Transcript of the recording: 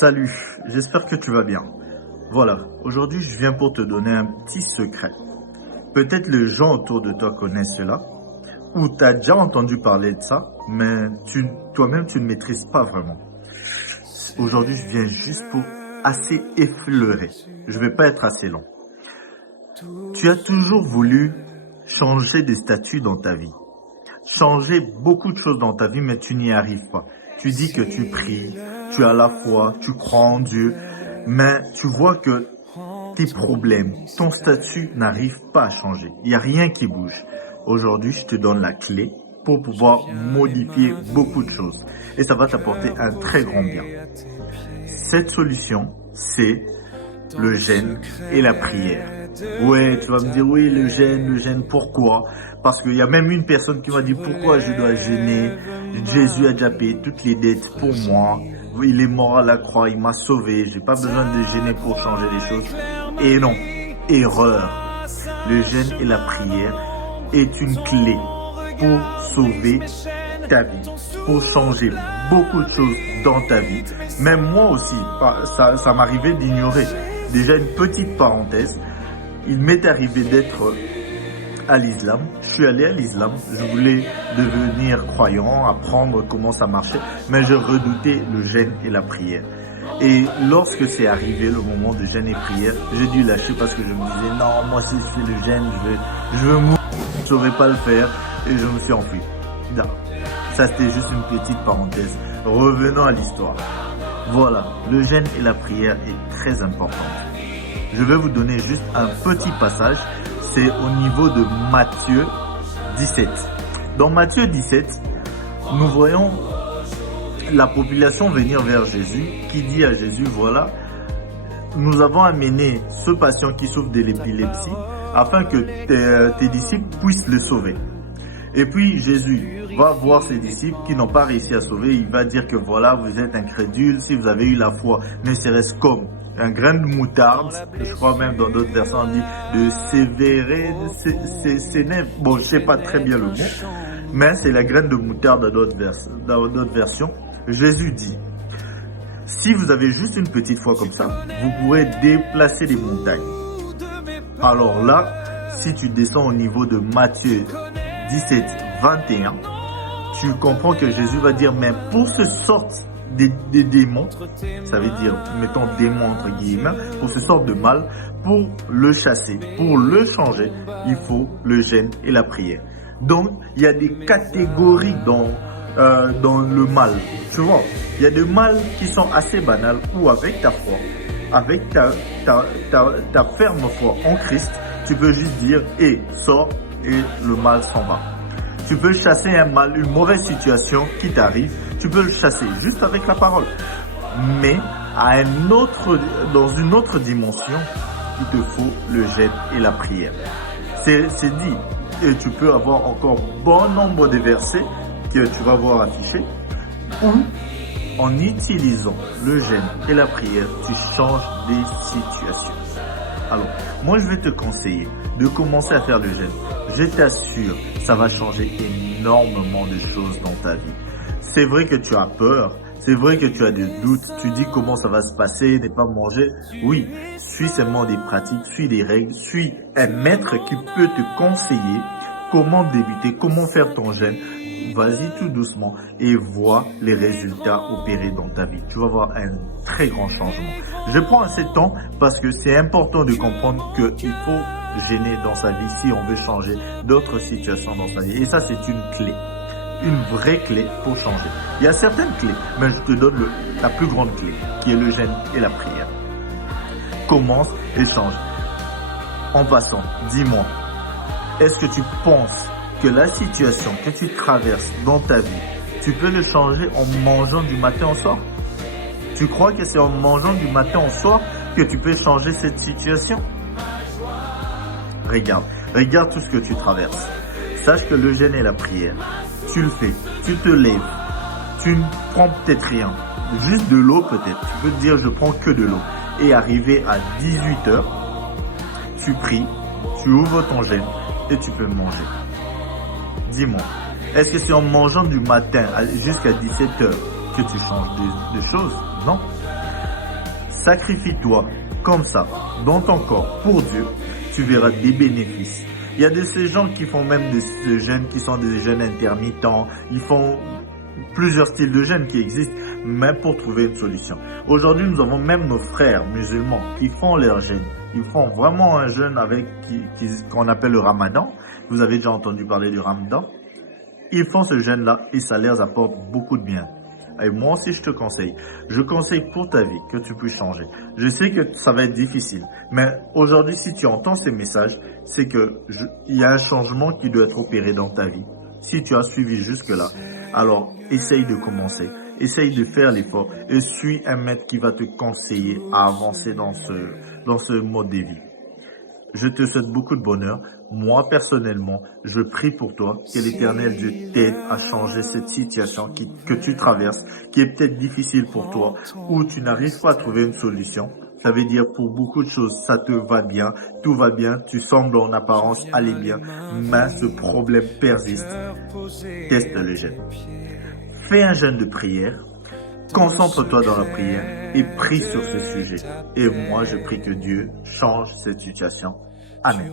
Salut, j'espère que tu vas bien. Voilà, aujourd'hui je viens pour te donner un petit secret. Peut-être les gens autour de toi connaissent cela, ou tu as déjà entendu parler de ça, mais toi-même tu ne maîtrises pas vraiment. Aujourd'hui je viens juste pour assez effleurer. Je vais pas être assez long. Tu as toujours voulu changer des statuts dans ta vie. Changer beaucoup de choses dans ta vie, mais tu n'y arrives pas. Tu dis que tu pries, tu as la foi, tu crois en Dieu, mais tu vois que tes problèmes, ton statut n'arrive pas à changer. Il n'y a rien qui bouge. Aujourd'hui, je te donne la clé pour pouvoir modifier beaucoup de choses. Et ça va t'apporter un très grand bien. Cette solution, c'est le jeûne et la prière. Ouais, tu vas me dire, oui, le jeûne, pourquoi? Parce qu'il y a même une personne qui m'a dit, pourquoi je dois jeûner? Jésus a déjà payé toutes les dettes pour moi. Il est mort à la croix, il m'a sauvé. J'ai pas besoin de jeûner pour changer les choses. Et non, erreur. Le jeûne et la prière est une clé pour sauver ta vie, pour changer beaucoup de choses dans ta vie. Même moi aussi, ça m'arrivait d'ignorer. Déjà une petite parenthèse, il m'est arrivé d'être à l'islam. Je suis allé à l'islam, je voulais devenir croyant, apprendre comment ça marchait, mais je redoutais le jeûne et la prière. Et lorsque c'est arrivé le moment de jeûne et prière, j'ai dû lâcher parce que je me disais non, moi si je fais le jeûne, je vais mourir, je ne saurais pas le faire, et je me suis enfui. Non. Ça c'était juste une petite parenthèse. Revenons à l'histoire. Voilà, le jeûne et la prière est très important. Je vais vous donner juste un petit passage. C'est au niveau de Matthieu 17. Dans Matthieu 17, nous voyons la population venir vers Jésus qui dit à Jésus, voilà, nous avons amené ce patient qui souffre de l'épilepsie afin que tes disciples puissent le sauver. Et puis Jésus va voir ses disciples qui n'ont pas réussi à sauver. Il va dire que voilà, vous êtes incrédules. Si vous avez eu la foi, ne serait-ce comme un grain de moutarde, je crois même dans d'autres versions on dit de sévéré, bon je sais pas très bien le mot, mais c'est la graine de moutarde dans d'autres versions. Jésus dit, si vous avez juste une petite foi comme ça, vous pourrez déplacer des montagnes. Alors là, si tu descends au niveau de Matthieu 17, 21, tu comprends que Jésus va dire, mais pour ce sorte des démons, ça veut dire, mettons démons entre guillemets, pour ce sort de mal, pour le chasser, pour le changer, il faut le jeûne et la prière. Donc, il y a des catégories dans le mal. Tu vois, il y a des mal qui sont assez banals où avec ta foi, avec ta ferme foi en Christ, tu peux juste dire, sors et le mal s'en va. Tu peux chasser un mal, une mauvaise situation qui t'arrive, tu peux le chasser juste avec la parole. Mais dans une autre dimension, il te faut le jeûne et la prière. C'est dit. Et tu peux avoir encore bon nombre de versets que tu vas voir affichés, où en utilisant le jeûne et la prière, tu changes des situations. Alors, moi je vais te conseiller de commencer à faire le jeûne. Je t'assure, ça va changer énormément de choses dans ta vie. C'est vrai que tu as peur, c'est vrai que tu as des doutes, tu dis comment ça va se passer, ne pas manger. Oui, suis seulement des pratiques, suis des règles, suis un maître qui peut te conseiller comment débuter, comment faire ton jeûne. Vas-y tout doucement et vois les résultats opérer dans ta vie. Tu vas voir un très grand changement. Je prends assez de temps parce que c'est important de comprendre qu'il faut jeûner dans sa vie si on veut changer d'autres situations dans sa vie. Et ça, c'est une clé. Une vraie clé pour changer. Il y a certaines clés, mais je te donne la plus grande clé, qui est le jeûne et la prière. Commence et change. En passant, dis-moi, est-ce que tu penses que la situation que tu traverses dans ta vie, tu peux le changer en mangeant du matin au soir? Tu crois que c'est en mangeant du matin au soir que tu peux changer cette situation? Regarde tout ce que tu traverses. Sache que le jeûne et la prière, tu le fais, tu te lèves, tu ne prends peut-être rien, juste de l'eau peut-être. Tu peux te dire je prends que de l'eau. Et arrivé à 18h, tu pries, tu ouvres ton jeûne et tu peux manger. Dis-moi, est-ce que c'est en mangeant du matin jusqu'à 17h que tu changes de choses? Non. Sacrifie-toi comme ça, dans ton corps, pour Dieu, tu verras des bénéfices. Il y a de ces gens qui font même des jeûnes qui sont des jeûnes intermittents. Ils font plusieurs styles de jeûne qui existent, même pour trouver une solution. Aujourd'hui, nous avons même nos frères musulmans qui font leur jeûne. Ils font vraiment un jeûne avec qu'on appelle le ramadan. Vous avez déjà entendu parler du ramadan. Ils font ce jeûne-là et ça leur apporte beaucoup de bien. Et moi aussi, je te conseille. Je conseille pour ta vie que tu puisses changer. Je sais que ça va être difficile, mais aujourd'hui, si tu entends ces messages, c'est que il y a un changement qui doit être opéré dans ta vie. Si tu as suivi jusque-là, alors essaye de commencer. Essaye de faire l'effort et suis un maître qui va te conseiller à avancer dans ce mode de vie. Je te souhaite beaucoup de bonheur. Moi, personnellement, je prie pour toi, que l'Éternel Dieu t'aide à changer cette situation que tu traverses, qui est peut-être difficile pour toi, où tu n'arrives pas à trouver une solution. Ça veut dire pour beaucoup de choses, ça te va bien, tout va bien, tu sembles en apparence aller bien, mais ce problème persiste. Teste le jeûne. Fais un jeûne de prière. Concentre-toi dans la prière et prie sur ce sujet. Et moi, je prie que Dieu change cette situation. Amen.